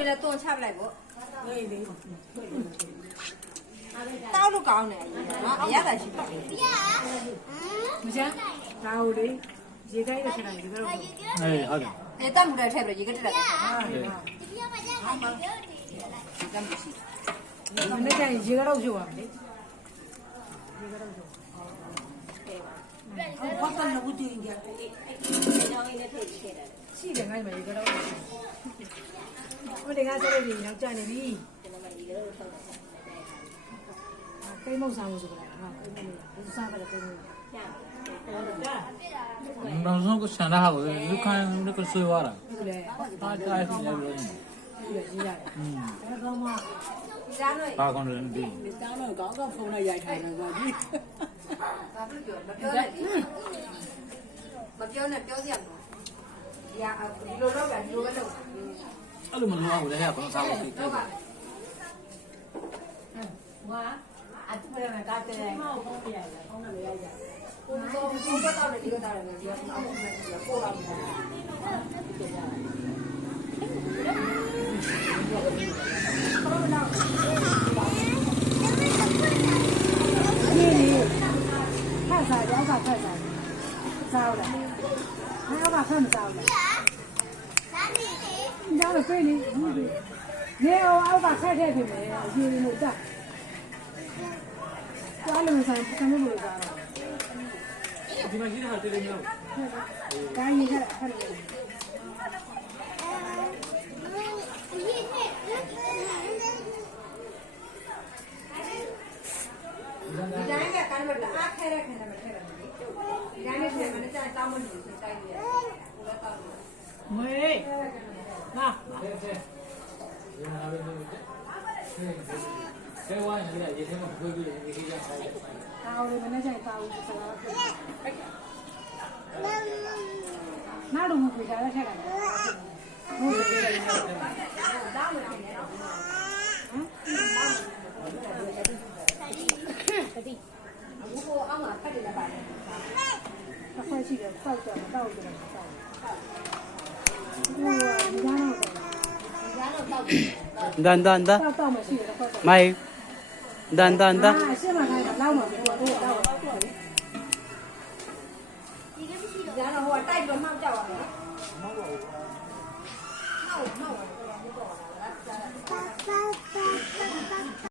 ရင်လည်းတွန်းချပလိုက်ပေါ့တောက်လို့ကောင်းတယ်နော်အရသာရှိပါလေမချမ်းဒါဟိုလေရေကိုင်းတဲ့ခဏရေကတော့ဟုတ်တယ်တက်မှုတဲ့ထည့်ပြီးရေကတက်လိုက်တက်မှုရှိမနေ့ကရေကတော့ရှိပါမယ်ဘာသာလို့ဘူးတင်ကြတယ်ရှိတယ်ငါ့မှာရေကတော့ဟိုတကယ်ဆိုရင်နောက်ကျနေပြီကိမုတ်စားလို့ဆိုတာဟာကိမုတ်လို့စားပါလေကိမုတ်နောက်ဆုံးကဆန္ဒဟာကိုလူခိုင်းလူကဆွေးသွားတာဟုတ်တယ်အားတိုင်းနေလို့ရတယ်အဲ့တော့မှဘာကောင်းလဲဒီတောင်းတော့ကောင်းကောင်းဖုန်းနဲ့ရိုက်ထိုင်တယ်ကွာဒီဘာလို့ပြောမပြောနဲ့ပြောစရာဒီဟာဒီလိုတော့ကဒီလိုပဲလုပ်အဲ့လိုမလုပ်အောင်လည်းဘာစားလို့ဒီတော့ပါဝါအတူတူနဲ့ကားတယ်မောက်ဖုန်းပြရတယ်ဖုန်းနဲ့ရိုက်ရတယ်ကိုတော့တယ်ဒီကတော့တယ်ဒီကတော့အောက်မှာပို့လာပြီ看啥？要啥看啥？烧的，还要把看烧的。你家的肥的，你要把菜菜去没？有那个，家里面啥不看不着了。ဒီမှာရှိတာတည်းလည်းမဟုတ်။ကားကြီးကဖတ်လို့ဒီတိုင်းကကန်ဘတ်အားခဲရခဲတယ်မထဲတယ်ဒီတိုင်းနဲ့ပြန်မနဲ့တောင်းမလို့စတိုက်ရတယ်ကိုလည်းတောင်းလို့မေးဟာဆဲဝိုင်းလည်းရေထဲမှာဖွေးပြီးရေကြီးကြဆိုင်တယ်တောင်းလို့မနဲ့တောင်းလို့စကားနားလုံးကိုကြားရခဲ့တာဟုတ်တယ်တောင်းလို့နေတော့ဟမ်အခုအောက်မှာဖတ်တယ်လည်းပါတယ်။တစ်ခွက်ရှိတယ်စောက်တော့တောက်တယ်စောက်။ဟိုဒီကတော့တောက်တယ်။Dan. တောက်မှရှိတယ်တစ်ခွက်။မိုင်။Dan. အရှင်းမှာခိုင်းတော့လောက်မှာပဲ